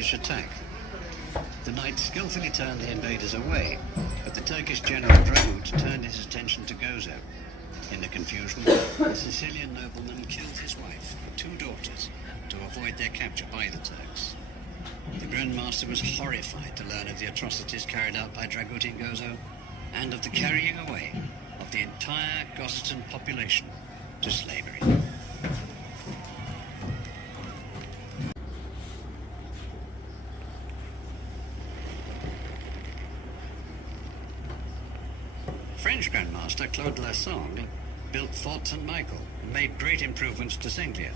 Turkish attack. The knights skillfully turned the invaders away, but the Turkish general Dragut turned his attention to Gozo. In the confusion, the Sicilian nobleman killed his wife and 2 daughters to avoid their capture by the Turks. The Grand Master was horrified to learn of the atrocities carried out by Dragut in Gozo and of the carrying away of the entire Gostan population to slavery. French Grand Master Claude Lassange built Fort St. Michael and made great improvements to Sanglia.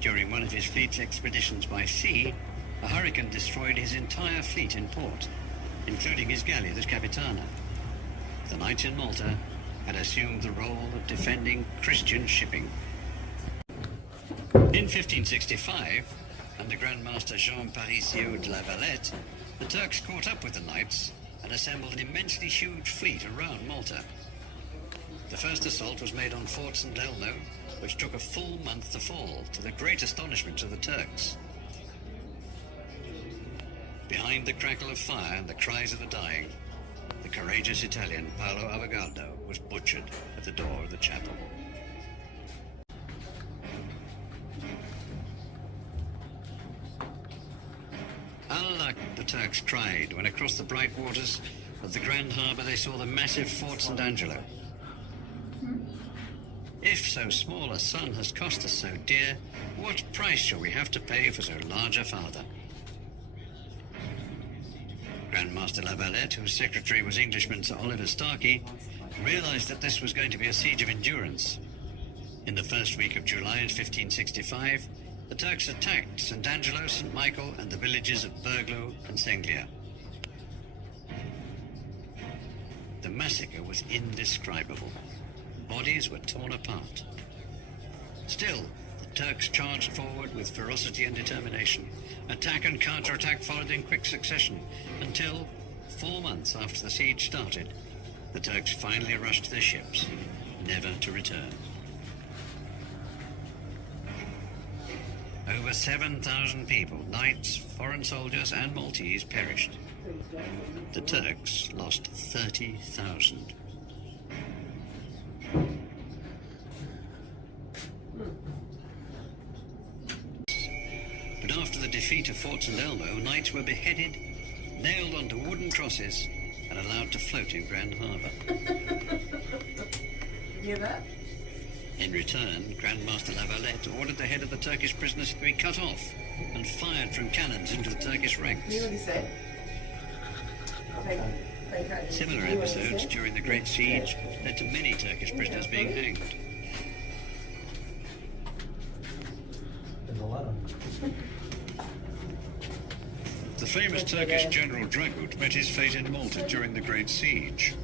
During one of his fleet's expeditions by sea, a hurricane destroyed his entire fleet in port, including his galley, the Capitana. The knights in Malta had assumed the role of defending Christian shipping. In 1565, under Grand Master Jean Parisiot de la Valette, the Turks caught up with the knights and assembled an immensely huge fleet around Malta. The first assault was made on Fort St. Elmo, which took a full month to fall, to the great astonishment of the Turks. Behind the crackle of fire and the cries of the dying, the courageous Italian Paolo Avogadro was butchered at the door of the chapel. Allah, the Turks cried when across the bright waters of the Grand Harbour they saw the massive Fort St. Angelo. If so small a son has cost us so dear, what price shall we have to pay for so large a father? Grand Master La Valette, whose secretary was Englishman Sir Oliver Starkey, realized that this was going to be a siege of endurance. In the first week of July 1565, the Turks attacked St. Angelo, St. Michael, and the villages of Burglo and Sanglia. The massacre was indescribable. Bodies were torn apart. Still, the Turks charged forward with ferocity and determination. Attack and counterattack followed in quick succession, until, 4 months after the siege started, the Turks finally rushed their ships, never to return. Over 7,000 people, knights, foreign soldiers, and Maltese perished. The Turks lost 30,000. But after the defeat of Fort St. Elmo, knights were beheaded, nailed onto wooden crosses, and allowed to float in Grand Harbour. Hear that? In return, Grand Master La Valette ordered the head of the Turkish prisoners to be cut off and fired from cannons into the Turkish ranks. You know what he said? Similar episodes during the Great Siege led to many Turkish prisoners being hanged. The famous Turkish general Dragut met his fate in Malta during the Great Siege.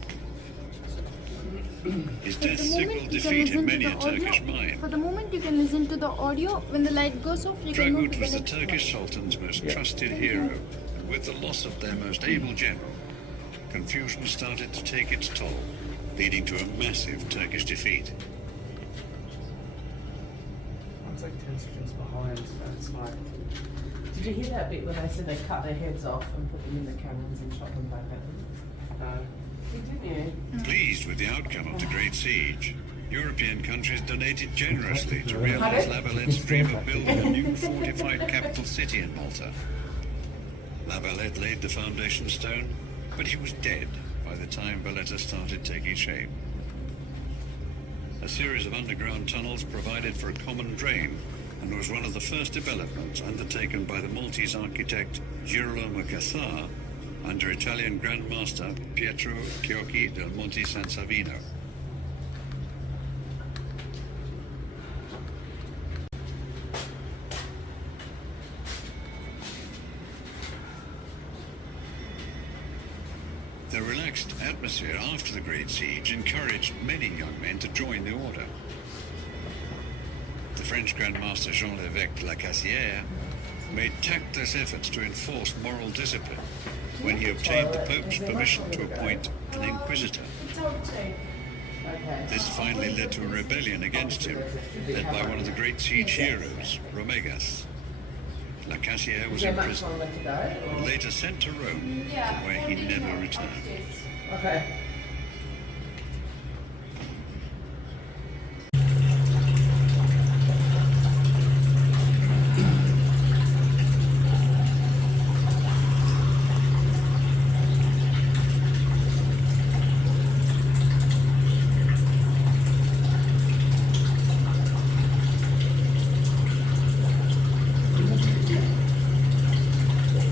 His death signaled defeat in many a Turkish mind. For the moment you can listen to the audio. When the light goes off, you can Dragut was the Turkish Sultan's most trusted hero, and with the loss of their most able general, confusion started to take its toll, leading to a massive Turkish defeat. It's like 10 seconds behind, so it's like... Did you hear that bit where they said they cut their heads off and put them in the cannons and shot them back at them? No. Didn't you? Pleased with the outcome of the Great Siege, European countries donated generously to realize La Valette's dream of building a new fortified capital city in Malta. La Valette laid the foundation stone, but he was dead by the time Valletta started taking shape. A series of underground tunnels provided for a common drain and was one of the first developments undertaken by the Maltese architect Girolamo Cassar under Italian Grand Master Pietro Chiocchi del Monte San Savino. The relaxed atmosphere after the Great Siege encouraged many young men to join the order. The French Grand Master Jean-L'évêque de la Cassière made tactless efforts to enforce moral discipline when he obtained the Pope's permission to appoint an inquisitor. This finally led to a rebellion against him, led by one of the Great Siege heroes, Romegas. La Cassière was Is there much imprisoned longer to go? and Or? later sent to Rome, where he never returned. Okay.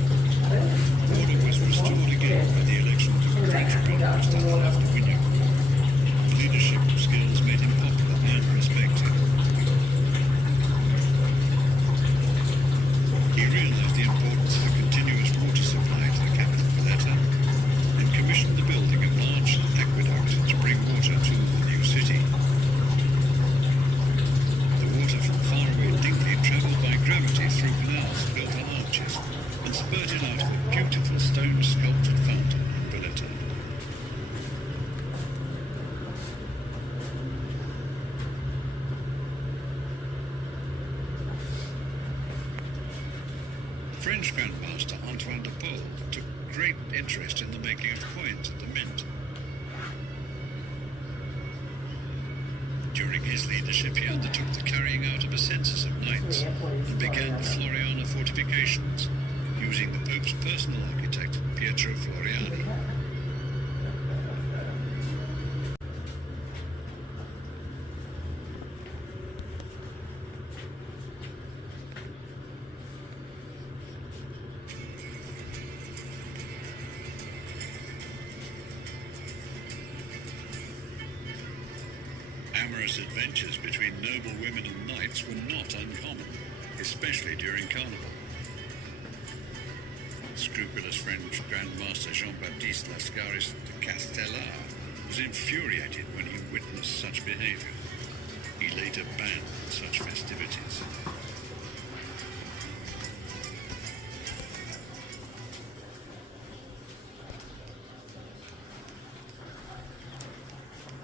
Order was restored again by the election of the French Grand Master after winning. Leadership skills made him popular and respected. He realized the importance of a continuous water supply to the capital Valletta and commissioned the building of large aqueducts to bring water to the new city. The water from faraway Dinkley travelled by gravity through canals built on arches and spurted out of a beautiful stone sculptured fountain in Valletta. The French Grand Master Antoine de Paul took great interest in the making of coins at the mint. During his leadership, he undertook the carrying out of a census of knights and began the Floriana fortifications, using the Pope's personal architect, Pietro Floriani. Amorous adventures between noble women and knights were not uncommon, especially during Carnival. Scrupulous French Grand Master Jean-Baptiste Lascaris de Castellar was infuriated when he witnessed such behavior. He later banned such festivities.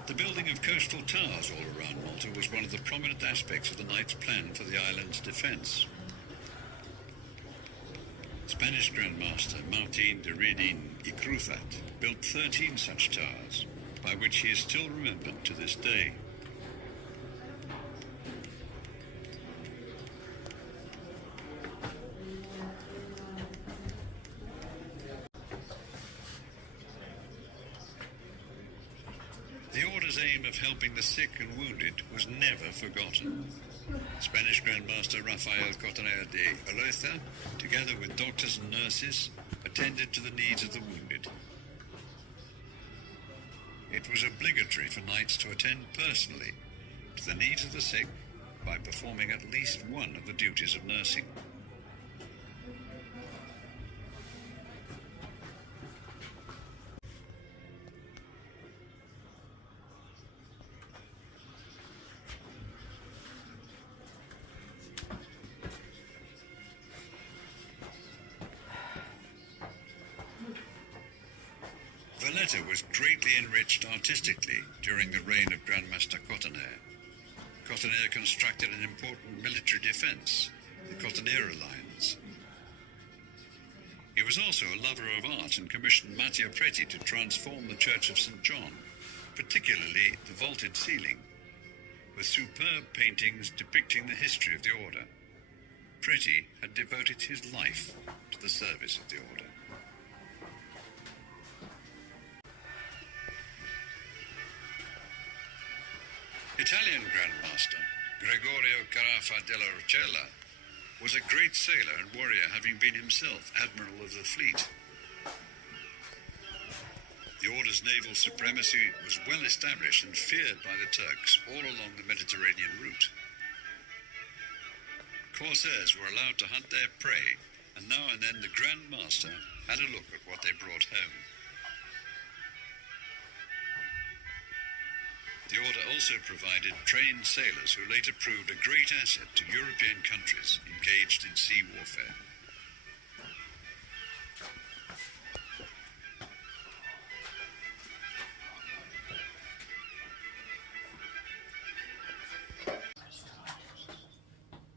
The building of coastal towers all around Malta was one of the prominent aspects of the Knights' plan for the island's defence. Spanish Grand Master Martín de Redín y Cruzat built 13 such towers, by which he is still remembered to this day. The Order's aim of helping the sick and wounded was never forgotten. Spanish Grand Master Rafael Cotoner de Aloza, together with doctors and nurses, attended to the needs of the wounded. It was obligatory for knights to attend personally to the needs of the sick by performing at least one of the duties of nursing. Valletta was greatly enriched artistically during the reign of Grand Master Cotoner. Cotoner constructed an important military defence, the Cotonera Lines. He was also a lover of art and commissioned Matteo Preti to transform the Church of St. John, particularly the vaulted ceiling, with superb paintings depicting the history of the Order. Preti had devoted his life to the service of the Order. Italian Grand Master Gregorio Carafa della Rochella was a great sailor and warrior, having been himself Admiral of the fleet. The Order's naval supremacy was well established and feared by the Turks all along the Mediterranean route. Corsairs were allowed to hunt their prey, and now and then the Grand Master had a look at what they brought home. The Order also provided trained sailors who later proved a great asset to European countries engaged in sea warfare.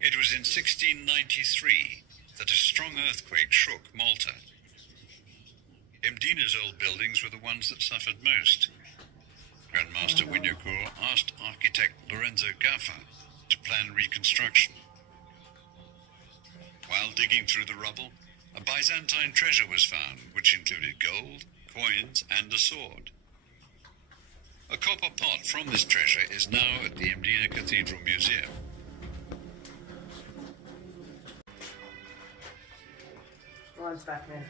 It was in 1693 that a strong earthquake shook Malta. Mdina's old buildings were the ones that suffered most. Grandmaster Winyokur asked architect Lorenzo Gaffa to plan reconstruction. While digging through the rubble, a Byzantine treasure was found, which included gold, coins, and a sword. A copper pot from this treasure is now at the Mdina Cathedral Museum. One's back there.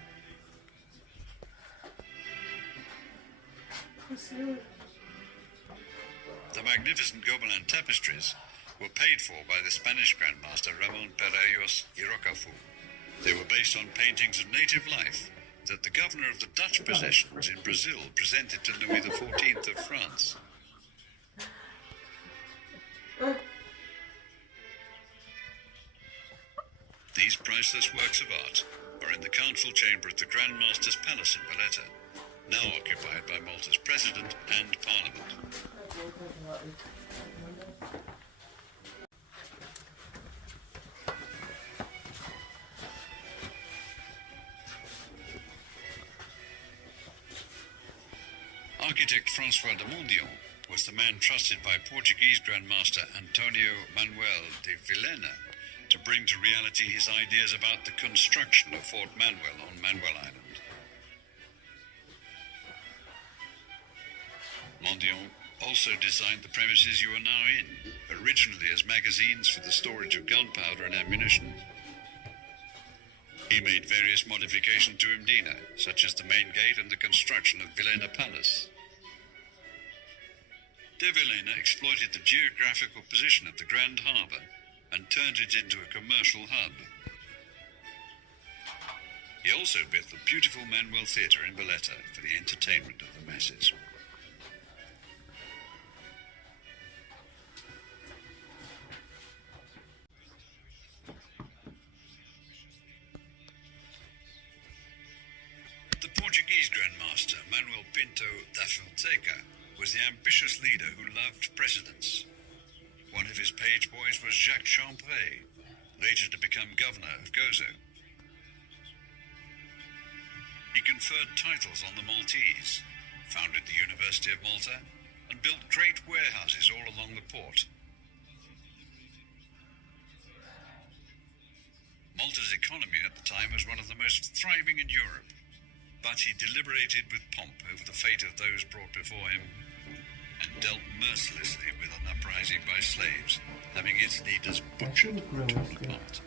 The magnificent Gobelin tapestries were paid for by the Spanish Grandmaster Ramon Pereyos y Rocafu. They were based on paintings of native life that the governor of the Dutch possessions in Brazil presented to Louis XIV of France. These priceless works of art are in the council chamber at the Grand Master's Palace in Valletta, now occupied by Malta's President and Parliament. Architect François de Mondion was the man trusted by Portuguese Grandmaster Antonio Manuel de Vilhena to bring to reality his ideas about the construction of Fort Manuel on Manuel Island. Mondion also designed the premises you are now in, originally as magazines for the storage of gunpowder and ammunition. He made various modifications to Mdina, such as the main gate and the construction of Vilhena Palace. De Vilhena exploited the geographical position of the Grand Harbour and turned it into a commercial hub. He also built the beautiful Manuel Theatre in Valletta for the entertainment of the masses. The Portuguese Grandmaster Manuel Pinto da Fonseca was the ambitious leader who loved precedence. One of his page boys was Jacques Champré, later to become governor of Gozo. He conferred titles on the Maltese, founded the University of Malta, and built great warehouses all along the port. Malta's economy at the time was one of the most thriving in Europe, but he deliberated with pomp over the fate of those brought before him and dealt mercilessly with an uprising by slaves, having its leaders butchered and torn apart.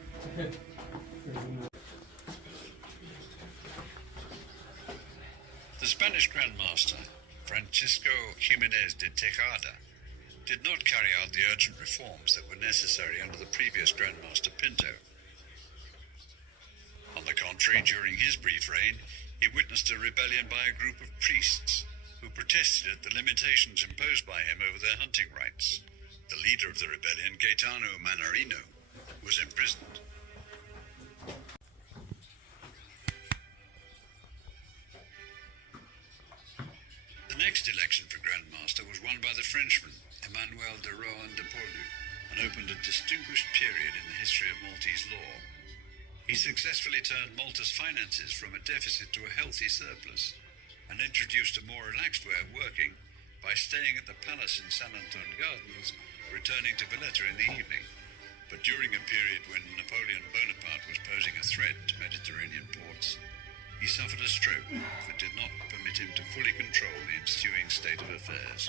The Spanish Grandmaster, Francisco Jiménez de Tejada, did not carry out the urgent reforms that were necessary under the previous Grandmaster Pinto. On the contrary, during his brief reign, he witnessed a rebellion by a group of priests who protested at the limitations imposed by him over their hunting rights. The leader of the rebellion, Gaetano Manarino, was imprisoned. The next election for Grandmaster was won by the Frenchman, Emmanuel de Rohan de Poilu, and opened a distinguished period in the history of Maltese law. He successfully turned Malta's finances from a deficit to a healthy surplus, and introduced a more relaxed way of working by staying at the palace in San Antonio Gardens, returning to Valletta in the evening. But during a period when Napoleon Bonaparte was posing a threat to Mediterranean ports, he suffered a stroke that did not permit him to fully control the ensuing state of affairs.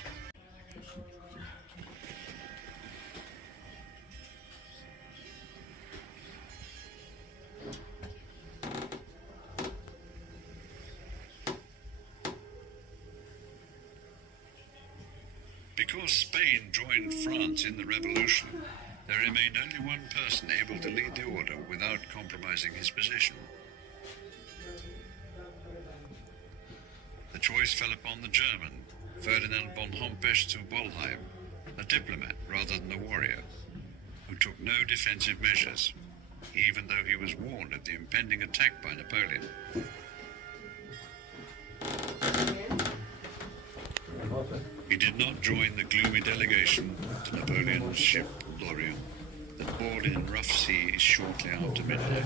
Because Spain joined France in the revolution, there remained only one person able to lead the order without compromising his position. The choice fell upon the German, Ferdinand von Hompesch zu Bolheim, a diplomat rather than a warrior, who took no defensive measures, even though he was warned of the impending attack by Napoleon. He did not join the gloomy delegation to Napoleon's ship, Lorient, that board in rough seas shortly after midnight.